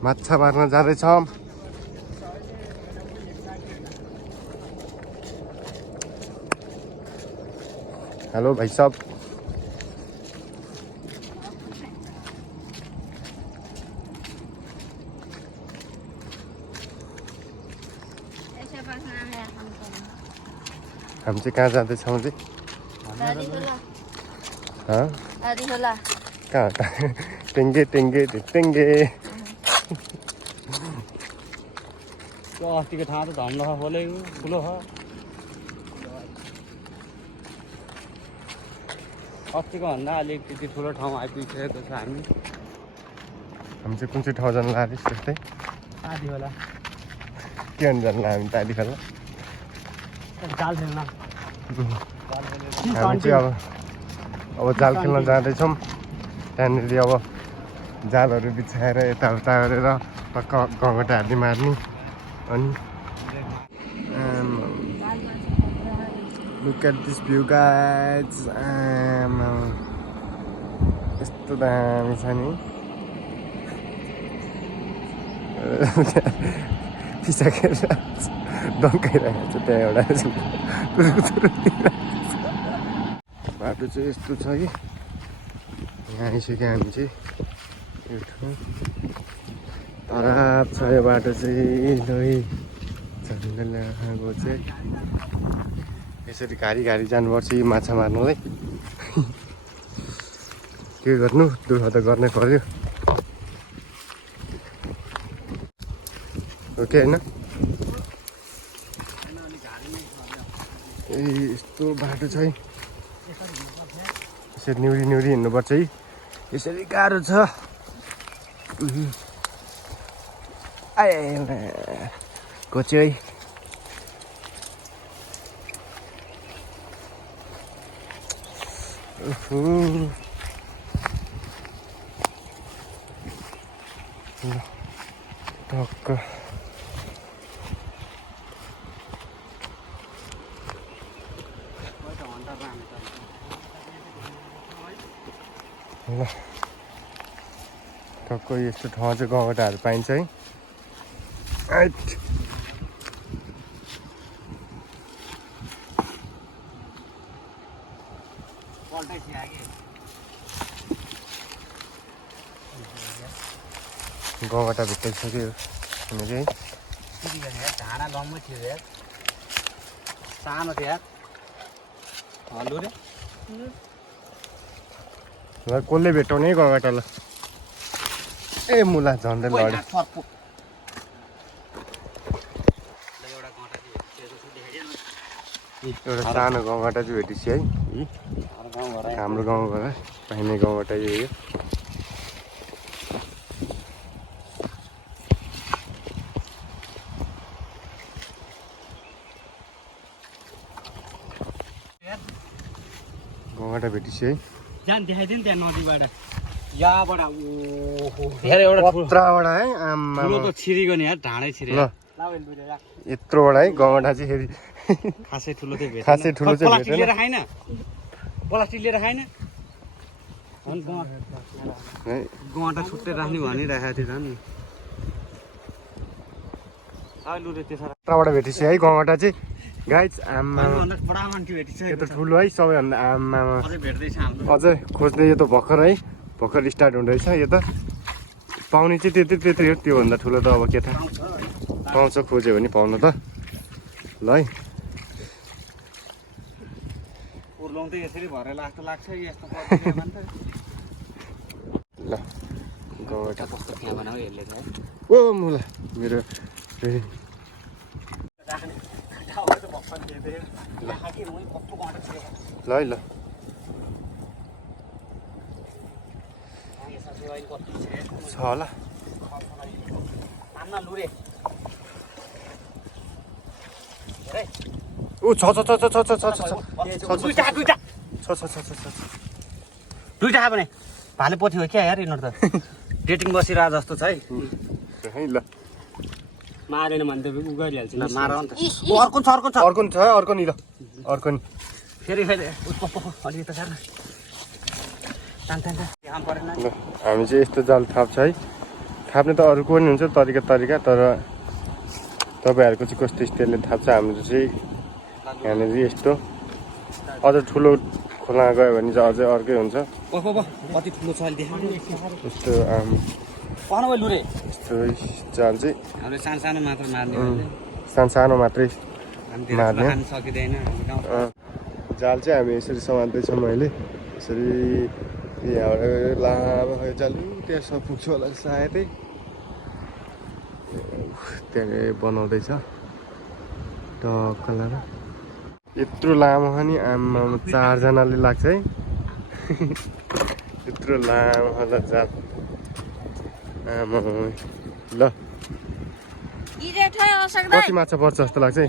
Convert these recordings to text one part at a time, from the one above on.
माछा मार्न जाँदैछौँ। हेलो भाइ साहब। हम चाहिँ कहाँ जाँदैछौँ चाहिँ? कहाँ टेङ्गे टेङ्गे टेङ्गे। अस्तिको ठाउँ त धम्न खोलेको ठुलो छ। अस्तिको भन्दा अलिकति ठुलो ठाउँ आइपुगिसकेको छ हामी। हामी चाहिँ कुन चाहिँ ठाउँ जानु लाग्यो त्यस्तै? तादी होला। के गर्नु जानु लाग्यो हामी तादी खोला? जाल खेल्न। हामी चाहिँ अब जाल खेल्न जाँदैछौँ। त्यहाँनिर अब जालहरू बिछाएर यताउता गरेर टक्क गङ्गटा हाल्ने मार्ने। अनि look at this view guys. यस्तो दामी छ नि। पिसाकेर डङ्काइरहेको छ त्यहाँ एउटा बाटो चाहिँ यस्तो छ कि यहाँ आइसक्यो हामी चाहिँ यो ठाउँ। खराब छ यो बाटो चाहिँ दही जङ्गलको चाहिँ यसरी घारी घारी जानुपर्छ यी माछा मार्नलाई। के गर्नु दुःख त गर्नै पर्यो ओके होइन? ए यस्तो बाटो छ है। यसरी निउरी निउरी हिँड्नुपर्छ है। यसरी गाह्रो छ। कोच्यो है। टक्क ल टक्क यस्तो ठाउँ चाहिँ गङ्गटाहरू पाइन्छ है। गङ्गटा भेटाइसक्यो हुने चाहिँ। ढाँडा लम्बो थियो यार, सानो थियो यार। हल्लु रे ल कसले भेटाउने है गङ्गटालाई? ए मुला झन्डै लड्यो। एउटा सानो गङ्गटा चाहिँ भेटिन्छ है। हाम्रो गाउँघर पाइने गङ्गटा यो हो। गङ्गटा भेटिन्छ है। जान देखाइदियो नि त्यहाँ नदीबाट यहाँबाट धेरै एउटा पत्राबाट है। आम्मा ठुलो त छिरेको नि यार, ढाँडै छिरे। ल यत्रोबाट है गङ्गटा चाहिँ फेरि खासै ठुलो चाहिँ खासै ठुलो चाहिँ प्लास्टिक लिएर खाएन, प्लास्टिक लिएर खाएन। गउँटा छुट्टै राख्ने भनिरहेको थियो झन्। पत्राबाट भेटिन्छ है गङ्गटा चाहिँ गाइज। आम्मा बडा मान्छे भेटिसक्यो। यो त ठुलो है सबैभन्दा। आम्मा अझै भेट्दैछ हाम्रो। अझै खोज्दै यो त भर्खर है, भर्खर स्टार्ट हुँदैछ। यो त पाउने चाहिँ त्यति हो। त्योभन्दा ठुलो त अब के थाहा पाउँछ, खोज्यो भने पाउनु त। ल है उर्लौँ त यसरी भरेर जस्तो लाग्छ यस्तो। ल गङ्गटा कस्तो त्यहाँ बनाऊ यसले त। ओ मुला मेरो फेरि ल है ल छ होला। ओ छ छ छ छ छ छ छ छ छ छ दुईटा खायो भने भाले पोथ्यो क्या यार यिनीहरू त डेटिङ बसिरहेको जस्तो छ है है ल मारेन भने त उ गरिहाल्छ ल मार अन्त अर्को छ अर्को नि ल अर्को नि फेरि फेरि अलि त सानो तान काम परेन ल हामी चाहिँ यस्तो जाल थाप्छ है थाप्ने त अरूको पनि हुन्छ तरिका तर तपाईँहरूको चाहिँ कस्तो स्टाइलले थाप्छ हाम्रो चाहिँ यहाँनिर यस्तो अझ ठुलो खोला गयो भने चाहिँ अझै अर्कै हुन्छ कति ठुलो छ अहिले यस्तो लुरे यस्तो जाल चाहिँ हामीले सानो मात्र मार्ने सानो मात्रै मार्ने सकिँदैन जाल चाहिँ हामी यसरी समात्दैछौँ अहिले यसरी यहाँबाट लामो खै जाल त्यहाँसम्म पुग्छ होला सायदै त्यहाँनिर बनाउँदैछ टक्क लाएर यत्रो लामो छ नि आमा 4जनाले लाग्छ है यत्रो लामो होला जाल आमा ल कति माछा पर्छ जस्तो लाग्छ है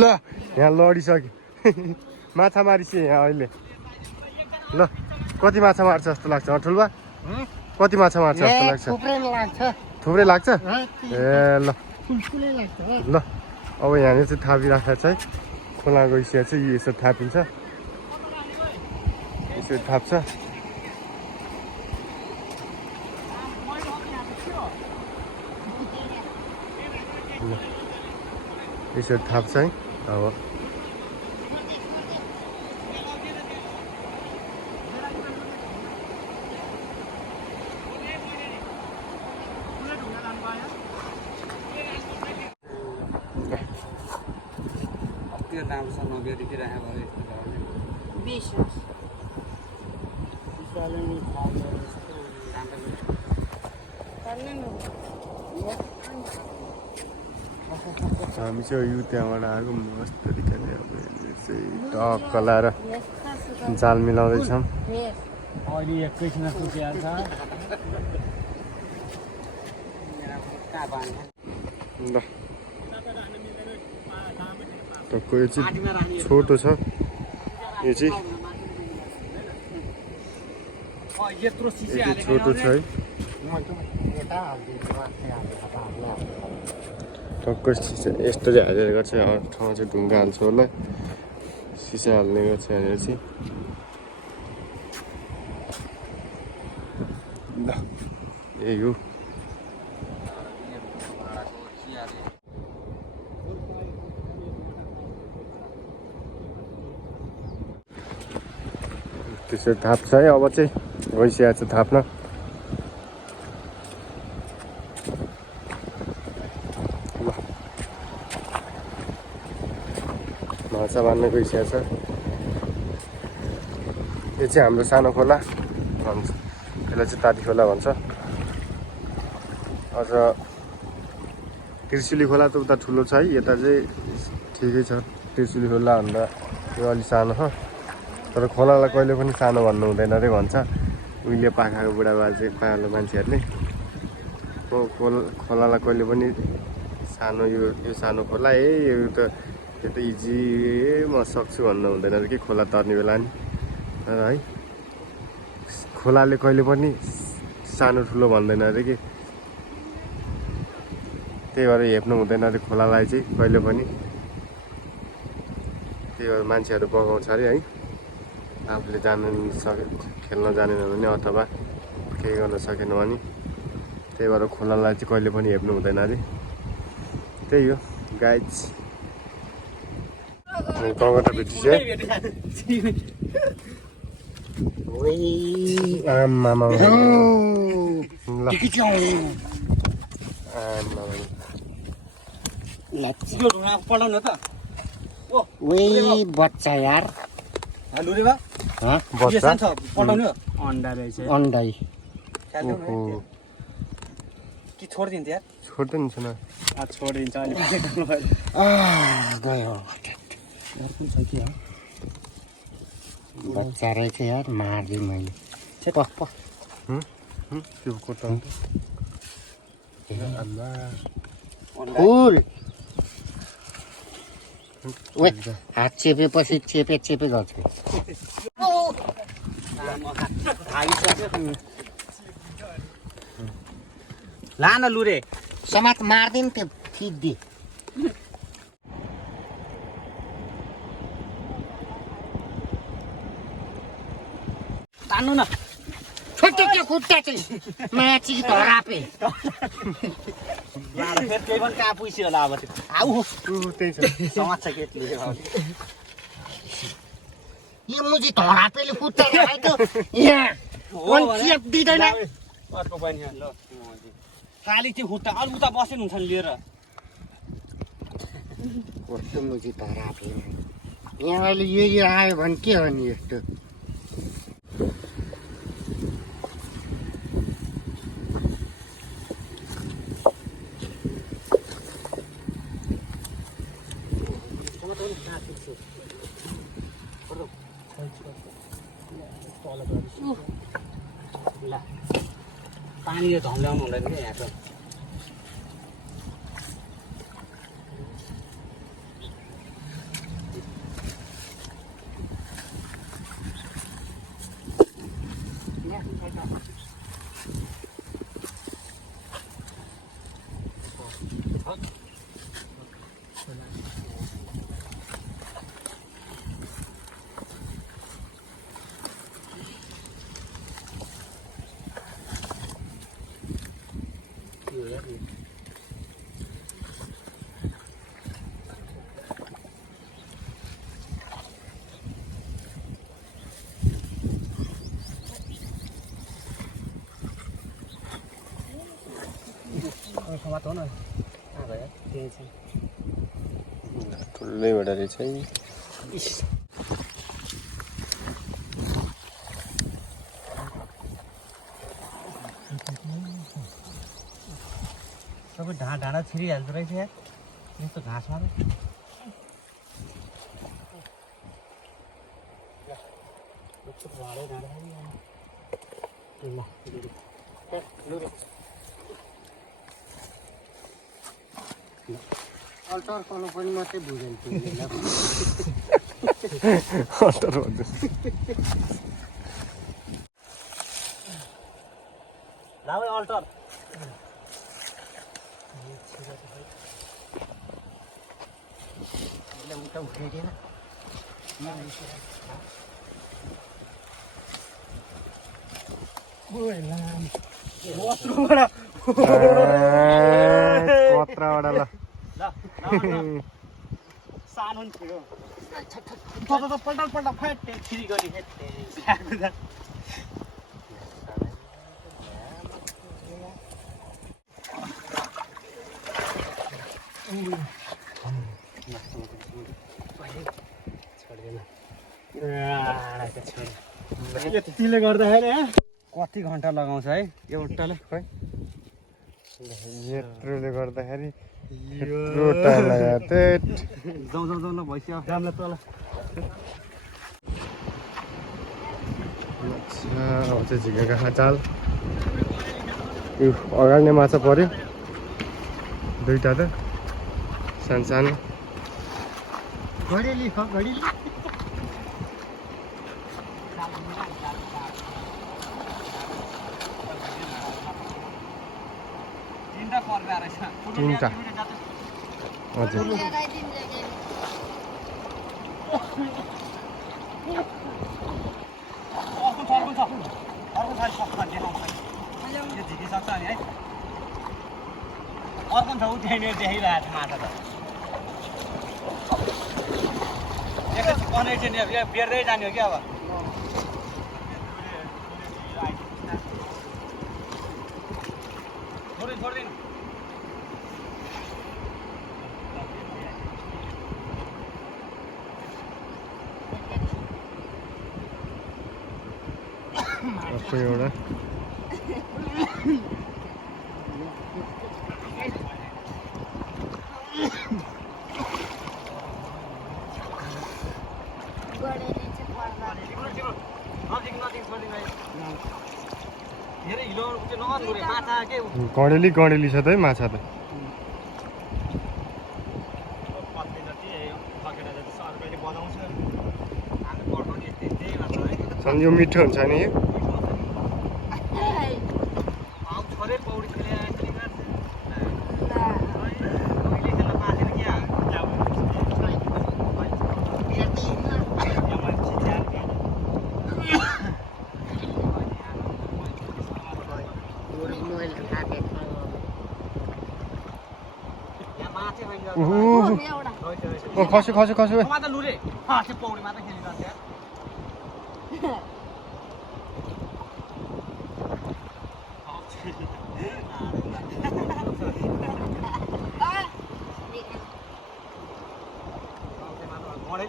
ल यहाँ लडिसक्यो माछा मारिस यहाँ अहिले ल कति माछा मार्छ जस्तो लाग्छ ठुल्बा कति माछा मार्छ जस्तो लाग्छ थुप्रै लाग्छ ए ल ल अब यहाँनिर चाहिँ थापिराखेको छ है खोला गइसकेको चाहिँ यसो थापिन्छ यसो थाप्छ यसो थाप्छ है अब हामी चाहिँ यो त्यहाँबाट आएको मस्त तरिकाले अब चाहिँ टक्क लाएर जाल मिलाउँदैछौँ अहिले एकैछिन सुकिहाल्छ ल टक्क यो चाहिँ छोटो छ यो चाहिँ छोटो छ है टक्क सिसा यस्तो चाहिँ हालेर गर्छ अरू ठाउँमा चाहिँ ढुङ्गा हाल्छ होला सिसा हाल्ने गर्छ यहाँनिर चाहिँ ल यही हो त्यसरी थाप्छ है अब चाहिँ गइसकेको छ थाप्न ल माछा मार्न गइसकेको छ यो चाहिँ हाम्रो सानो खोला भन्छ यसलाई चाहिँ ताती खोला भन्छ अझ त्रिशुली खोला त उता ठुलो छ है यता चाहिँ ठिकै छ त्रिशुली खोला भन्दा यो अलि सानो छ तर खोलालाई कहिले पनि सानो भन्नु हुँदैन अरे भन्छ उहिले पाखाको बुढाबाजे पालो मान्छेहरूले खोलालाई कहिले पनि सानो यो सानो खोला यो त इजी म सक्छु भन्नु हुँदैन अरे कि खोला तर्ने बेला नि है खोलाले कहिले पनि सानो ठुलो भन्दैन अरे कि त्यही भएर हेप्नु हुँदैन अरे खोलालाई चाहिँ कहिले पनि त्यही भएर मान्छेहरू बगाउँछ अरे है आफूले खेल्न जानेन भने अथवा केही गर्न सकेन भने त्यही भएर खोलालाई चाहिँ कहिले पनि हेप्नु हुँदैन अरे त्यही हो गाइज कङ्गटा भेटी चाहिँ आमामा ल पढाउनु त बच्चा यार बच्चा अन्डा रहेछ अन्डाई ओहो कि छोडिदिन्थ्यो यार छोड्दैन छैन छोडिदिन्छ अहिले गयो यार कुन छ कि बच्चा रहेछ यार मारिदिएँ मैले त्यो कोटा फुल ओए हात चेपेपछि चेपे गर्छ ला न लुरे समात मार्दिन त्यो थिच्दि तान्नु न छोटो त्यो खुट्टा चाहिँ माची धरापे ला फेरि त्यही पनि कहाँ पुइसी होला अब त्यो आऊ त्यही छ समाज छ केटले यो मुजी धरापेले खुट्टा राखेको यहाँ कोन चेप दिँदैन अर्को बहिनी ल खाली त्यो खुट्टा अरू उता बसेन हुन्छ नि लिएर कस्तो मुजी धरापे यहाँ अहिले यो आयो भने के हो नि यस्तो पानी झम्ल्याउनु हुँदैन क्या यहाँको खबर न ठुलै वटा रहेछ है सबै ढाँडा छिरिहाल्दो रहेछ यार यस्तो घाँसमा अल्टर गर्नु पनि मात्रै बुझेन अल्टर भन्छु ला भाइ अल्टर उता उठाइदिएन कत्रावटा ल सानो थियो पल्टा फ्याट छिरी गरी यतिले गर्दाखेरि कति घन्टा लगाउँछ है एउटाले खै यत्रोले गर्दाखेरि यत्रो टाइम लाग्यो जाउँ ल भइसक्यो जाम्ला तल अब चाहिँ झिँगा चाल यो अगाडि नै माछा पर्यो दुईटा त सानो घडेली घडेली तिनवटा हजुर अर्को छ उठाइने देखिरहेको छ माछा त एकैछिन कनेक्सन बेर्दै जाने हो क्या अब छोडिदिनु अर्को एउटा गडेली छ त है माछा त झन् यो मिठो हुन्छ नि यो छोरे पौडी खेले अहिले खेला माथि क्या खस्यो खस्यो खस्यो माता लुरे त्यो पौडी मात्र खेलिरहेको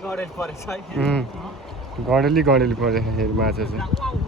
गडेली परेछ है गडेली गडेली परेको माछा चाहिँ